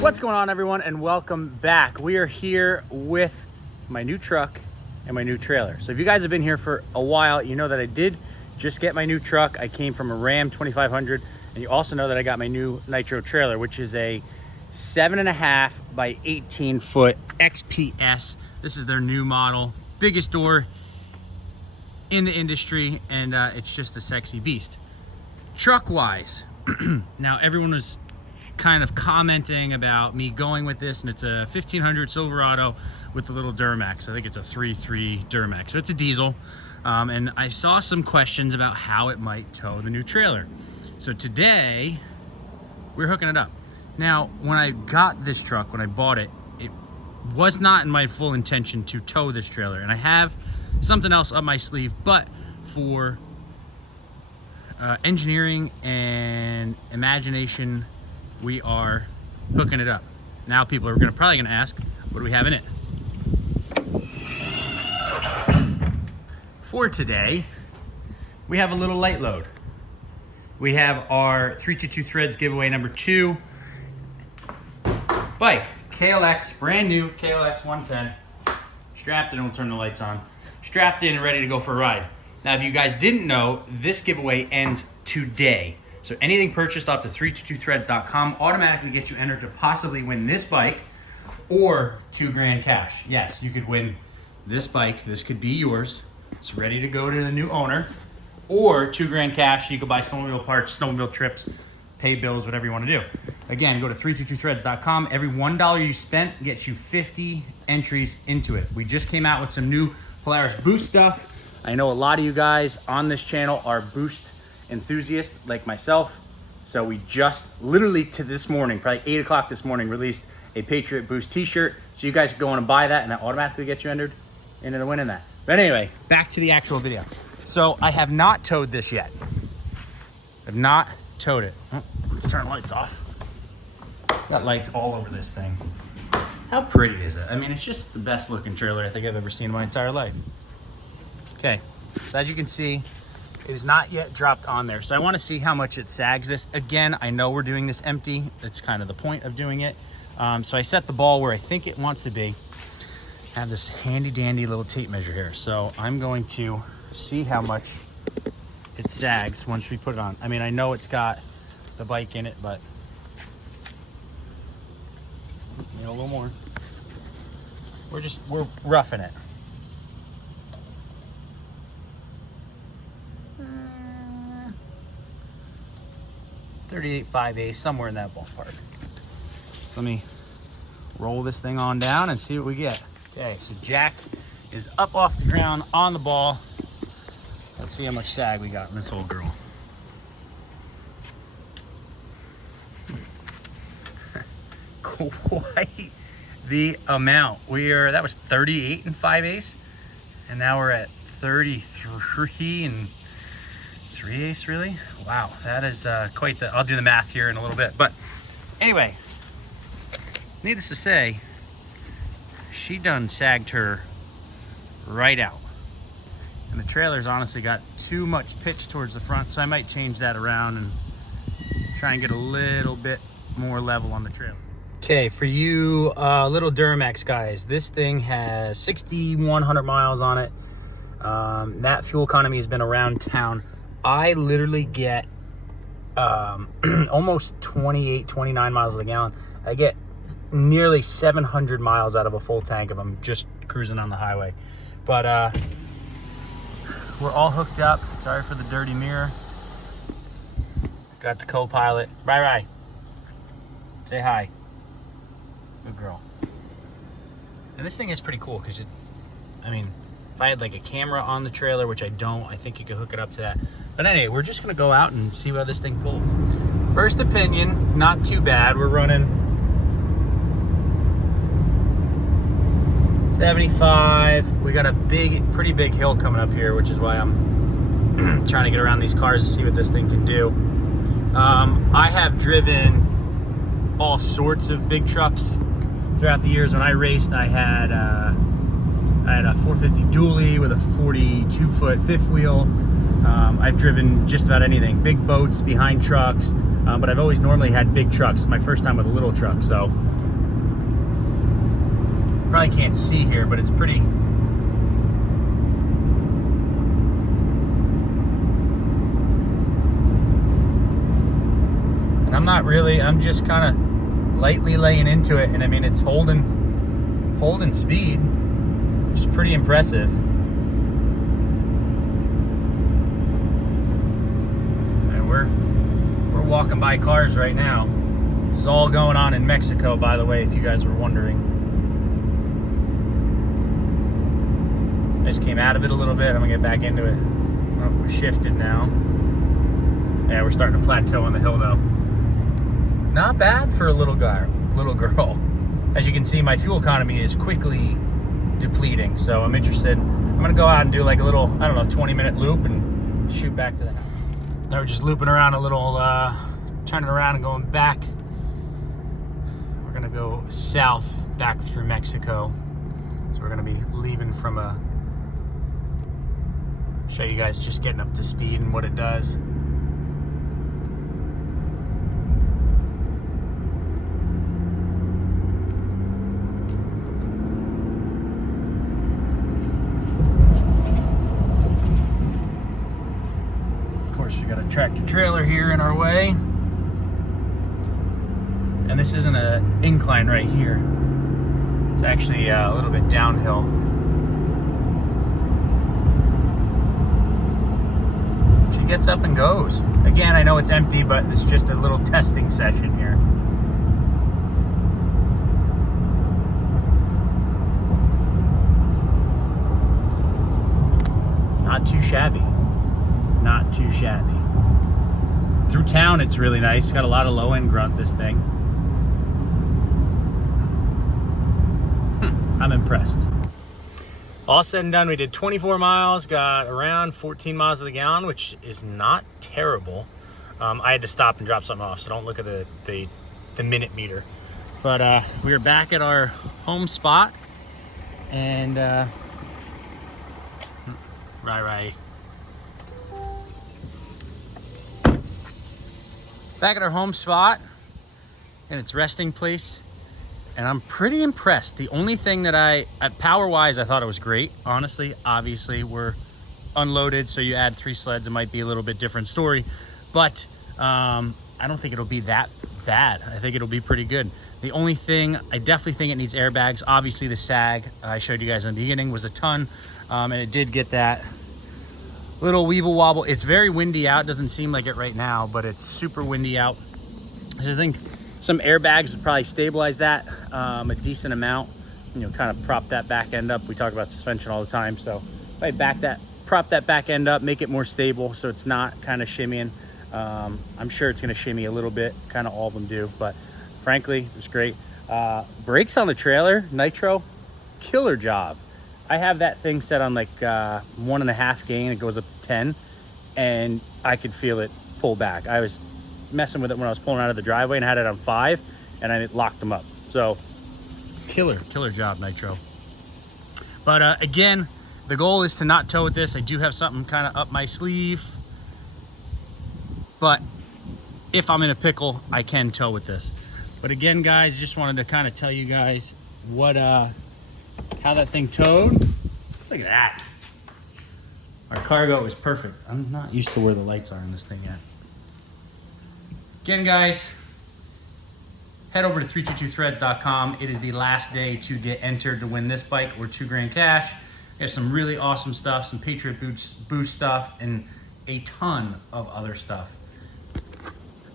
What's going on, everyone, and welcome back. We are here with my new truck and my new trailer. So if you guys have been here for a while, you know that I did just get my new truck. I came from a Ram 2500, and you also know that I got my new Nitro trailer, which is a 7.5 by 18 foot XPS. This is their new model, biggest door in the industry, and it's just a sexy beast. Truck wise, now everyone was kind of commenting about me going with this, and it's a 1500 Silverado with the little Duramax. I think it's a 3.3 Duramax, so it's a diesel. And I saw some questions about how it might tow the new trailer. So today we're hooking it up. Now, when I got this truck, when I bought it, it was not in my full intention to tow this trailer, and I have something else up my sleeve, but for engineering and imagination, we are hooking it up. Now people are probably gonna ask, what do we have in it? For today, we have a little light load. We have our 322 Threads giveaway number 2 bike, KLX, brand new KLX 110. Strapped in, and we'll turn the lights on. Strapped in and ready to go for a ride. Now, if you guys didn't know, this giveaway ends today. So anything purchased off the 322threads.com automatically gets you entered to possibly win this bike or $2 grand cash. Yes, you could win this bike. This could be yours. It's ready to go to the new owner, or $2 grand cash. You could buy snowmobile parts, snowmobile trips, pay bills, whatever you want to do. Again, go to 322threads.com. Every $1 you spent gets you 50 entries into it. We just came out with some new Polaris Boost stuff. I know a lot of you guys on this channel are Boost enthusiasts like myself. So we just literally to this morning, probably 8 o'clock this morning, released a Patriot Boost t-shirt. So you guys can go on and buy that, and that automatically gets you entered into the winning that. But anyway, back to the actual video. So I have not towed this yet. I've not towed it. Oh, let's turn the lights off. Got lights all over this thing. How pretty is it? I mean, it's just the best looking trailer I think I've ever seen in my entire life. Okay, so as you can see, it is not yet dropped on there. So I want to see how much it sags this. Again, I know we're doing this empty. That's kind of the point of doing it. So I set the ball where I think it wants to be. I have this handy dandy little tape measure here. So I'm going to see how much it sags once we put it on. I mean, I know it's got the bike in it, but you know, a little more. We're roughing it. 38.5/8, somewhere in that ballpark. So let me roll this thing on down and see what we get. Okay, so Jack is up off the ground on the ball. Let's see how much sag we got in this old girl. Quite the amount. That was 38.5/8, and now we're at 33 3/8, really? Wow, that is quite the, I'll do the math here in a little bit. But anyway, needless to say, she done sagged her right out. And the trailer's honestly got too much pitch towards the front, so I might change that around and try and get a little bit more level on the trailer. Okay, for you little Duramax guys, this thing has 6,100 miles on it. That fuel economy has been around town. I literally get almost 28, 29 miles to the gallon. I get nearly 700 miles out of a full tank if I'm just cruising on the highway. But we're all hooked up. Sorry for the dirty mirror. Got the co-pilot. Bye. Say hi. Good girl. And this thing is pretty cool because I mean, if I had like a camera on the trailer, which I don't, I think you could hook it up to that. But anyway, we're just gonna go out and see how this thing pulls. First opinion, not too bad. We're running 75. We got a pretty big hill coming up here, which is why I'm trying to get around these cars to see what this thing can do. I have driven all sorts of big trucks throughout the years. When I raced, I had I had a 450 dually with a 42-foot fifth wheel. I've driven just about anything, big boats, behind trucks, but I've always normally had big trucks. My first time with a little truck, so probably can't see here, but it's pretty. And I'm just kind of lightly laying into it, and I mean, it's holding speed, which is pretty impressive. And we're walking by cars right now. This is all going on in Mexico, by the way, if you guys were wondering. I just came out of it a little bit. I'm gonna get back into it. Oh, we're shifted now. Yeah, we're starting to plateau on the hill though. Not bad for a little girl. As you can see, my fuel economy is quickly depleting, so I'm interested. I'm gonna go out and do like a little, I don't know, 20-minute loop and shoot back to the house. Now we're just looping around a little, turning around and going back. We're gonna go south back through Mexico. So we're gonna be leaving from show you guys just getting up to speed and what it does. We got a tractor trailer here in our way, and this isn't an incline right here. It's actually a little bit downhill. She gets up and goes. Again, I know it's empty, but it's just a little testing session here. Not too shabby. Not too shabby. Through town, it's really nice. Got a lot of low-end grunt, this thing. I'm impressed. All said and done, we did 24 miles, got around 14 miles to the gallon, which is not terrible. I had to stop and drop something off, so don't look at the minute meter. But we are back at our home spot, and right. Back at our home spot in its resting place, and I'm pretty impressed. The only thing that power-wise, I thought it was great. Honestly, obviously, we're unloaded, so you add 3 sleds, it might be a little bit different story. But I don't think it'll be that bad. I think it'll be pretty good. The only thing, I definitely think it needs airbags. Obviously, the Sag I showed you guys in the beginning was a ton, and it did get that little weeble wobble. It's very windy out. Doesn't seem like it right now, but it's super windy out. So I think some airbags would probably stabilize that a decent amount. You know, kind of prop that back end up. We talk about suspension all the time, so if I prop that back end up, make it more stable so it's not kind of shimmying. I'm sure it's going to shimmy a little bit. Kind of all of them do, but frankly, it was great. Brakes on the trailer, Nitro, killer job. I have that thing set on like 1.5 gain. It goes up to 10, and I could feel it pull back. I was messing with it when I was pulling out of the driveway and had it on 5, and I locked them up. So killer job, Nitro. But again, the goal is to not tow with this. I do have something kind of up my sleeve, but if I'm in a pickle, I can tow with this. But again, guys, just wanted to kind of tell you guys what how that thing towed. Look at that. Our cargo was perfect. I'm not used to where the lights are on this thing yet. Again, guys, head over to 322threads.com. It is the last day to get entered to win this bike or $2,000 cash. There's some really awesome stuff, some Patriot Boost stuff, and a ton of other stuff.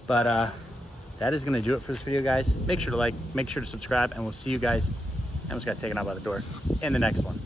But that is gonna do it for this video, guys. Make sure to like, make sure to subscribe, and we'll see you guys. I almost got taken out by the door in the next one.